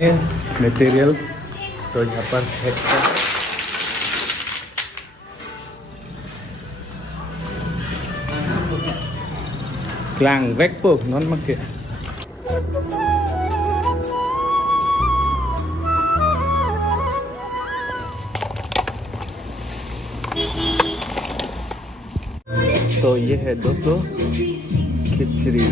Material तो यहाँ पर है Klang Vecpo non market. तो ये है दोस्तों खिचड़ी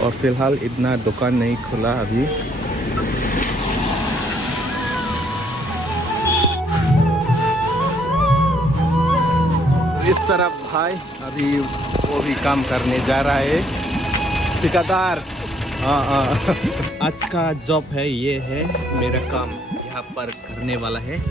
और फिलहाल इतना दुकान नहीं खुला अभी। इस तरफ भाई अभी वो भी काम करने जा रहा है ठेकेदार। हाँ आज का जॉब है ये है मेरा काम यहाँ पर करने वाला है।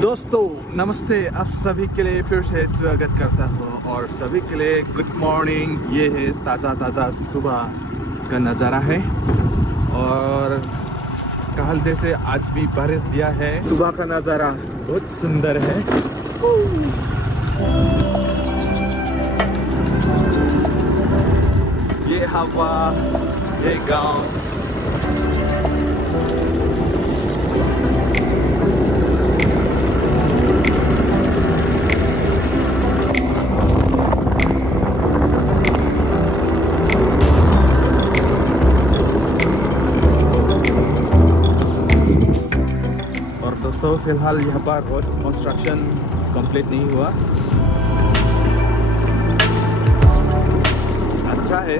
दोस्तों नमस्ते, आप सभी के लिए फिर से स्वागत करता हूँ और सभी के लिए गुड मॉर्निंग। ये है ताज़ा सुबह का नज़ारा है और कल जैसे आज भी बारिश दिया है। सुबह का नज़ारा बहुत सुंदर है। ये हवा, ये गांव, तो फिलहाल यहाँ पर रोड कंस्ट्रक्शन कंप्लीट नहीं हुआ। अच्छा है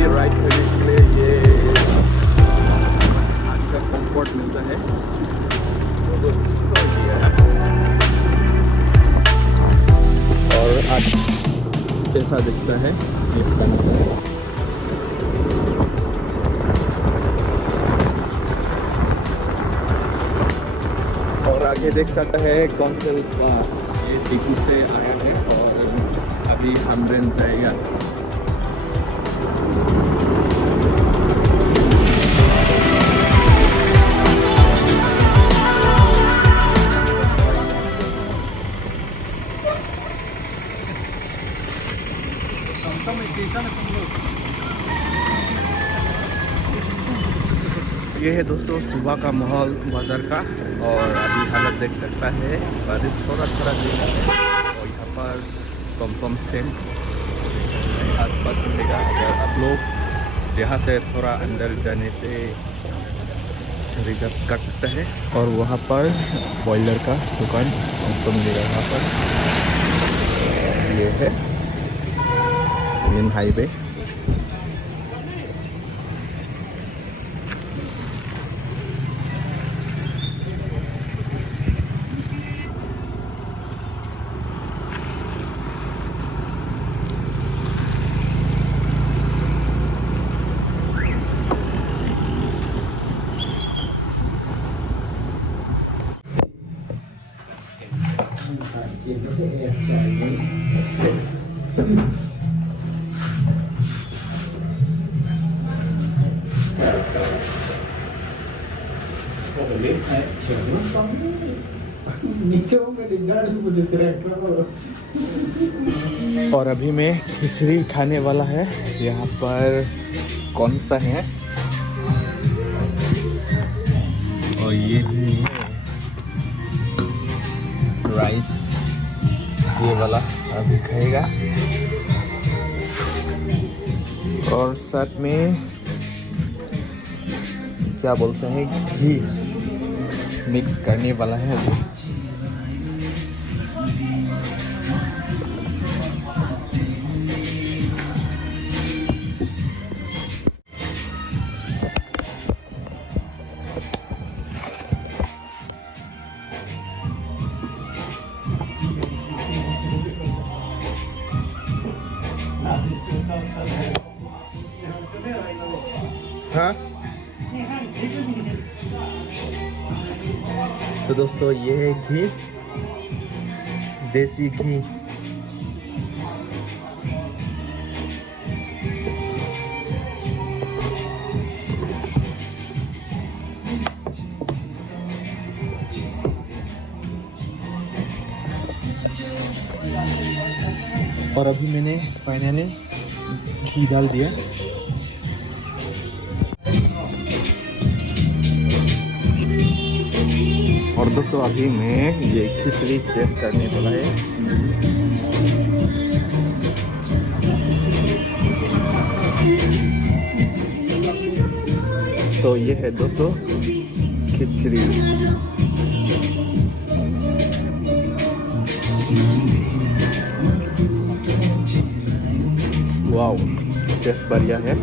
ये राइड करने के लिए, ये अच्छा कंफर्ट मिलता है। और आज कैसा दिखता है ये बताना चाहिए। और आगे देख सकते हैं कौंसिल बस, ये टीकू से आया है और अभी हमरेन जाएगा। ये है दोस्तों सुबह का माहौल बाजार का और अभी हालत देख सकता है, बारिश थोड़ा दिख रहा है और यहाँ पर कॉम्फर्म स्टैंड आसपास मिलेगा। अगर आप लोग यहाँ से थोड़ा अंदर जाने से रिजर्व कर सकते हैं और वहाँ पर बॉयलर का दुकान हमको मिलेगा। वहाँ पर ये है मेन हाईवे। और अभी मैं खिचड़ी खाने वाला है। यहाँ पर कौन सा है और ये भी राइस, ये वाला अभी खाएगा और साथ में क्या बोलते हैं घी मिक्स करने वाला है अभी। हाँ तो दोस्तों ये है घी, देसी घी। और अभी मैंने फाइनली घी डाल दिया। और दोस्तों अभी मैं ये खिचड़ी टेस्ट करने वाला है। तो ये है दोस्तों खिचड़ी। वाओ, टेस्ट बढ़िया है।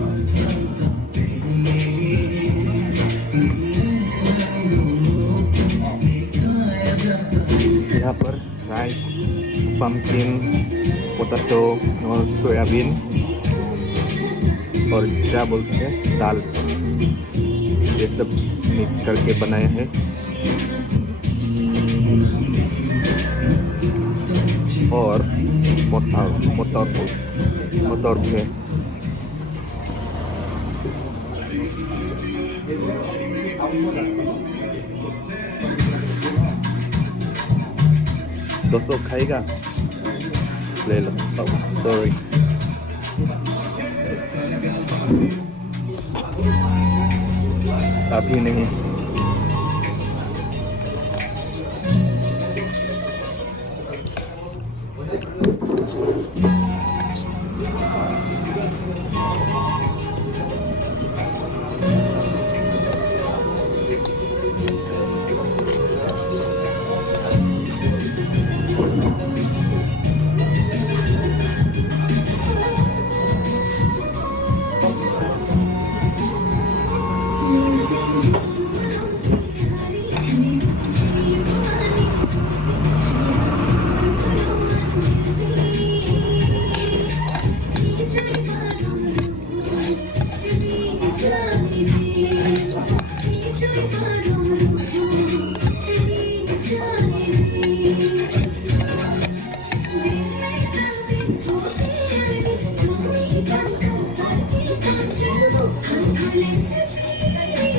यहाँ पर राइस, पम्पकिन, पोटैटो और सोयाबीन और क्या बोलते हैं दाल, ये सब मिक्स करके बनाया है। और मोटर है। दोस्तों खाएगा? ले लो। सॉरी। अभी नहीं।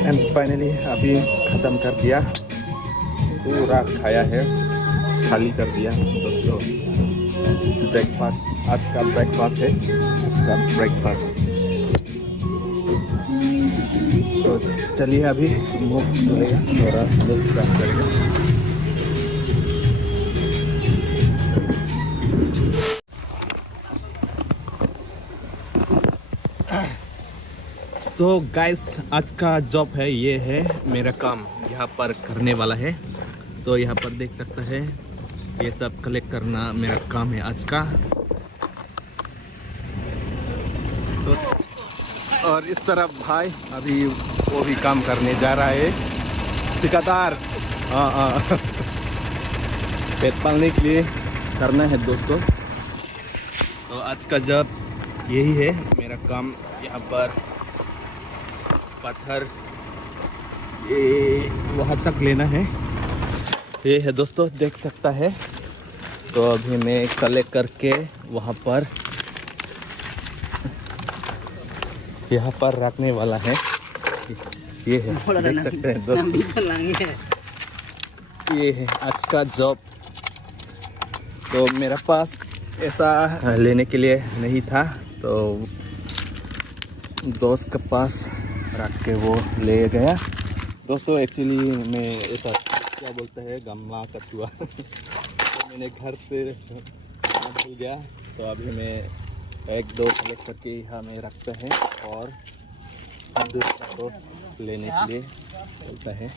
एंड फाइनली अभी ख़त्म कर दिया, पूरा खाया है, खाली कर दिया दोस्तों। ब्रेकफास्ट, आज का ब्रेकफास्ट है, आज का ब्रेकफास्ट। तो चलिए अभी मुँह धुलेगा, थोड़ा मुँह साफ करेगा। तो गाइस आज का जॉब है, ये है मेरा काम, यहाँ पर करने वाला है। तो यहाँ पर देख सकता है, ये सब कलेक्ट करना मेरा काम है आज का। तो और इस तरफ भाई अभी वो भी काम करने जा रहा है, ठेकेदार। हाँ पेट पालने के लिए करना है दोस्तों। तो आज का जॉब यही है मेरा काम, यहाँ पर पत्थर ये वहाँ तक लेना है। ये है दोस्तों, देख सकता है। तो अभी मैं कलेक्ट करके वहाँ पर यहाँ पर रखने वाला है। ये है, देख सकते हैं दोस्तों, ये है आज का जॉब। तो मेरा पास ऐसा लेने के लिए नहीं था, तो दोस्त के पास रख के वो ले गया। दोस्तों एक्चुअली मैं ऐसा क्या बोलते हैं गमला कछुआ तो मैंने घर से भूल गया। तो अभी मैं एक दो कलेक्ट करके यहाँ में रखते हैं और दूसरा को लेने के लिए बोलता है।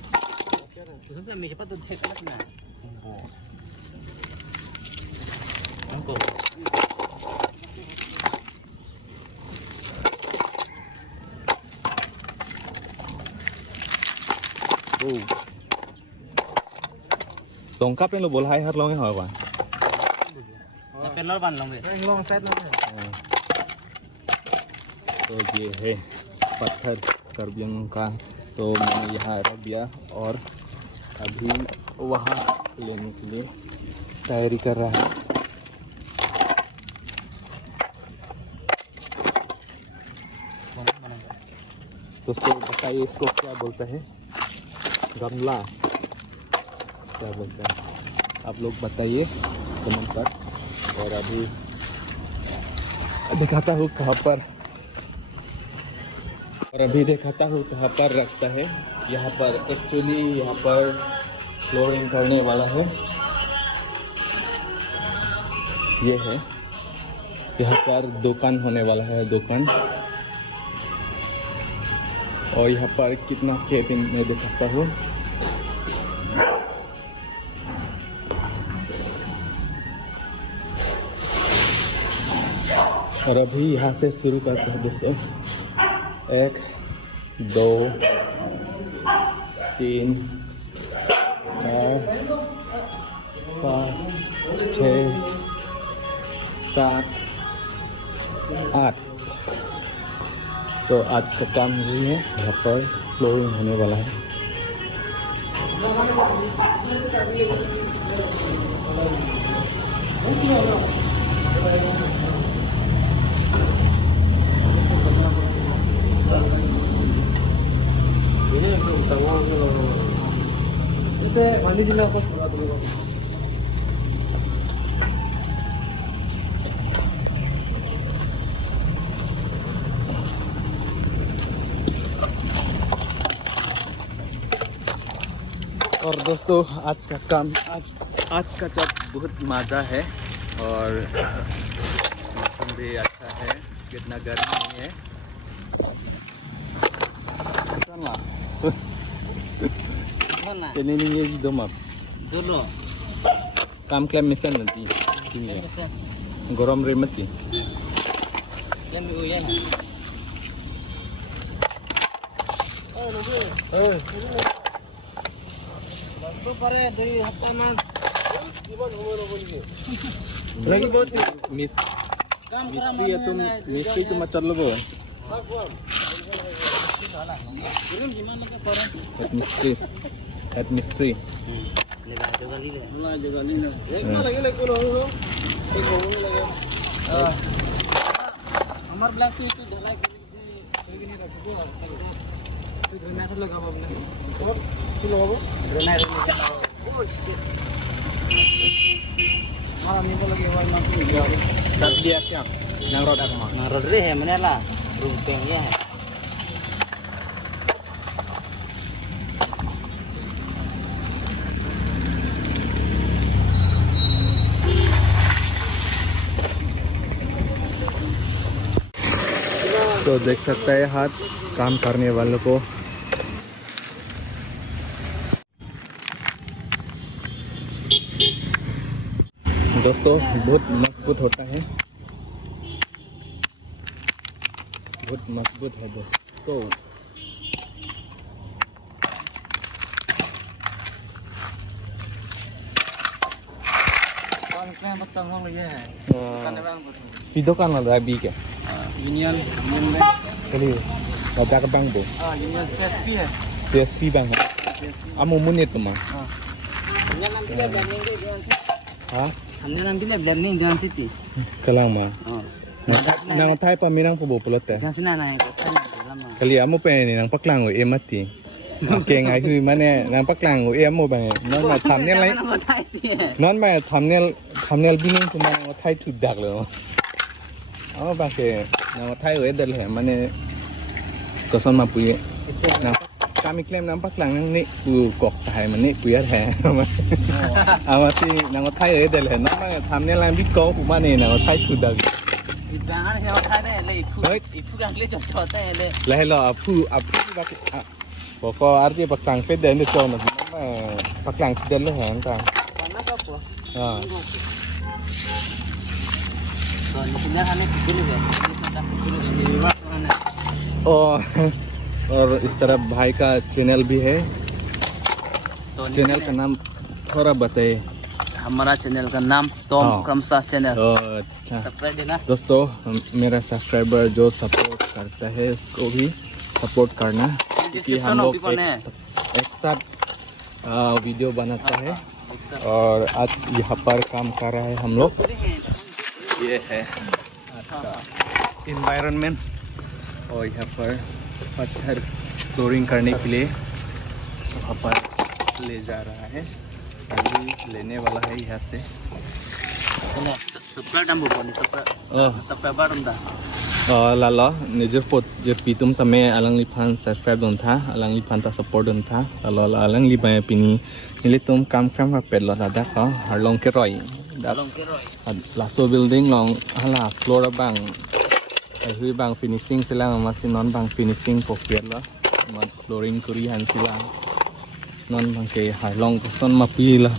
Tongkap yang lo boleh har lo yang apa? Tapi lo ban lo be. Lo set lo. तो ये है पत्थर कर्बियों का, तो मैंने यहाँ रख दिया और अभी वहाँ लेने के लिए तैयारी कर रहा है। दोस्तों बताइए इसको क्या बोलता है, गमला क्या बोलता है, आप लोग बताइए कमेंट पर। और अभी दिखाता हूँ कहाँ पर, और अभी दिखाता हूँ कहाँ पर रखता है। यहाँ पर एक्चुअली यहाँ पर फ्लोरिंग करने वाला है, ये है यहाँ पर दुकान होने वाला है, दुकान। और यहाँ पर कितना खेत मैं दिखाता हूँ। और अभी यहाँ से शुरू करते हैं दोस्तों। 1 2 3 4 5 6 7 8। तो आज का काम यही है, यहाँ पर फ्लोरिंग होने वाला है। और दोस्तों आज का काम, आज का जब बहुत मज़ा है और मौसम भी अच्छा है, कितना गर्मी नहीं है। ini domap dulu kam klaim misan nanti gorom remati yang uyan bantu pare dari hataman lagi boti mis mistri ya तुम मिस्त्री तुम चल लो मिस्त्री मिस्त्री हमारे ब्लॉक में तो ढलाई ग्रेनाइट लगा बाबू ने और किलो बाबू ग्रेनाइट लगा मारा नहीं बोला कि वाला ना तब dia siap nang roda kemana nah rodre है मैंने ला रुपeng ya है तो देख सकता है हाथ काम करने वालों को। दोस्तों बहुत मजबूत होता है, बहुत मजबूत है दोस्तों। क्या मतलब हम ये है Pidokan lah rabi ke? Union Kali ada ke bang bo? Union CSP है CSP bang. Amu munit tu mah. हमने नाम दिया ब्लैनिंग के जोन सिटी Hah? हमने नाम दिया ब्लैनिंग zone city Kelang mah. Nang thai pa minang ko bo pulat eh. Zone सिना ना है को था लama Kali amu pe ni nang paklang ko mati. Ke ngai hui mane nang paklang ko amu bang. Non ma tham ne lai. Non ma thumbnail bining tu mana thai thu dak lo. Oh bang ke nang thai oi dal he mane koson ma puye. Nang kami klaim nang paklang nang ni ku kok thai man ni puya the. Ama si nang thai oi dal he non ma thumbnail lang bi ko ku mane nang thai thu dak. Jangan saya thai deh le ipu yang le cocok deh le. Lah lo apu ba pokok arti paklang pe den de chon ma paklang den le han ta. Mana apa? Ha. तो निकलने आने kilo है kilo है विवाह करना और इस तरफ भाई का चैनल भी है, तो चैनल का नाम थोड़ा बताइए। हमारा चैनल का नाम टॉम कमसा चैनल। अच्छा सब्सक्राइब देना दोस्तों, मेरा सब्सक्राइबर जो सपोर्ट करता है उसको भी सपोर्ट करना, क्योंकि हम लोग एक साथ वीडियो बनाता है और आज यहाँ पर काम कर रहा है हम लोग। ये है इन्वायरमेंट और यहाँ पर पत्थर फ्लोरिंग करने के लिए वहाँ पर ले जा रहा है, अभी लेने वाला है यहाँ से। Lalo निजे पोट जे पितुम तमे अलंगली फान सब्सक्राइब दोन था, अलंगली फान ता सपोर्ट दोन था, लालो अलंगली बाय पिनी निले तुम काम का पेलो दादा का हरलोंग के रॉय लासो बिल्डिंग लोंग हला फ्लोर बांग हुई बांग फिनिशिंग सिला मासी नॉन बांग फिनिशिंग पोकियर ला मत फ्लोरिंग कुरी हान सिला नॉन बांग के हरलोंग पसन मापी ला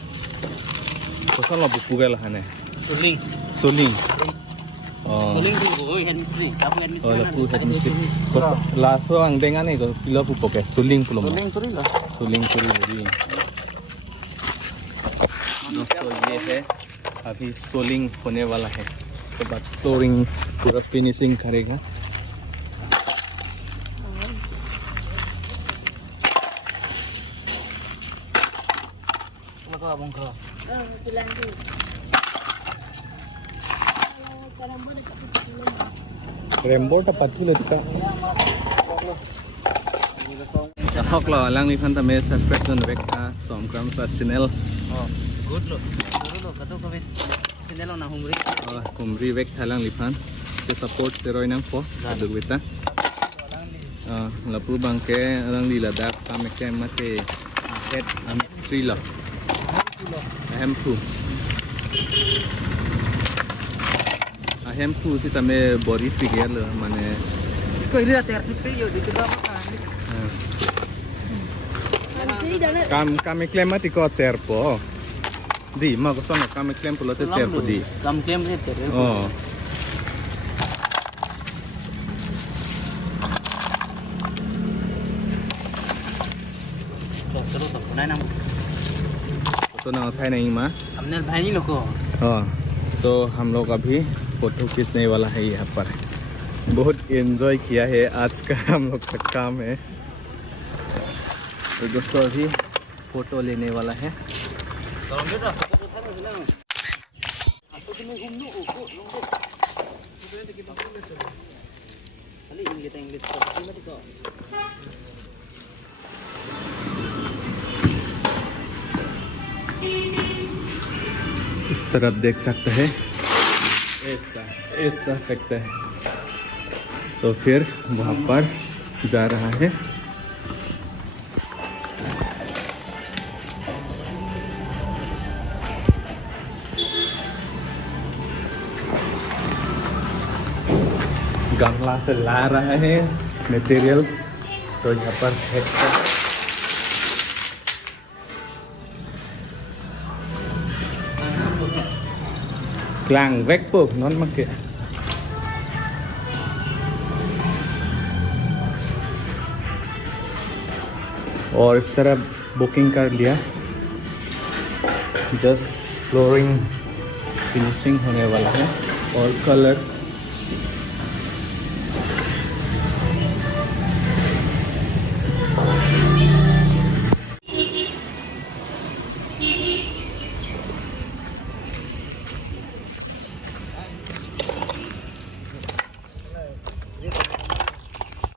पसन ला बुकुगे ला हने soling lasso ang dengan nih tuh pilo pupuk ya suling belum suling kuri jadi दोस्तों ये है अभी सोलिंग होने वाला है, उसके बाद फ्लोरिंग पूरा फिनिशिंग करेगा। Rembo dapat dulu juga. Hok lo, lang ni kan tame subscribe dan like Tom Kramsa channel. Good lo. Kado ka bes channel na humri. Humri wek thalang lipan. Se support se roy nang po. Dug beta. Lapu bangke lang di ladak kame kem mate. Set am 3 lo. Ahem tu. Ahem tu si tame body figure lo mane. Ko ila tersipe yo di coba makan. Kami klaim mati ko terpo. Di, mau ke sana kami klaim pula terpo di. Kami klaim terpo. Oh. Terus तो बनाए ना तो ना उठाए नहीं माँ हमने भाई नहीं लोगों तो हम लोग अभी फोटो खींचने वाला है यहाँ पर। बहुत एंजॉय किया है आज का हम लोग का काम है। तो दोस्तों अभी फोटो लेने वाला है। इस तरफ देख सकते हैं, ऐसा लगता है। तो फिर वहाँ पर जा रहा है। गमला से ला रहा है मटेरियल, तो यहाँ पर Klang vách buộc nó mắc kìa. और इस तरह बुकिंग कर लिया, जस्ट फ्लोरिंग फिनिशिंग होने वाला है और कलर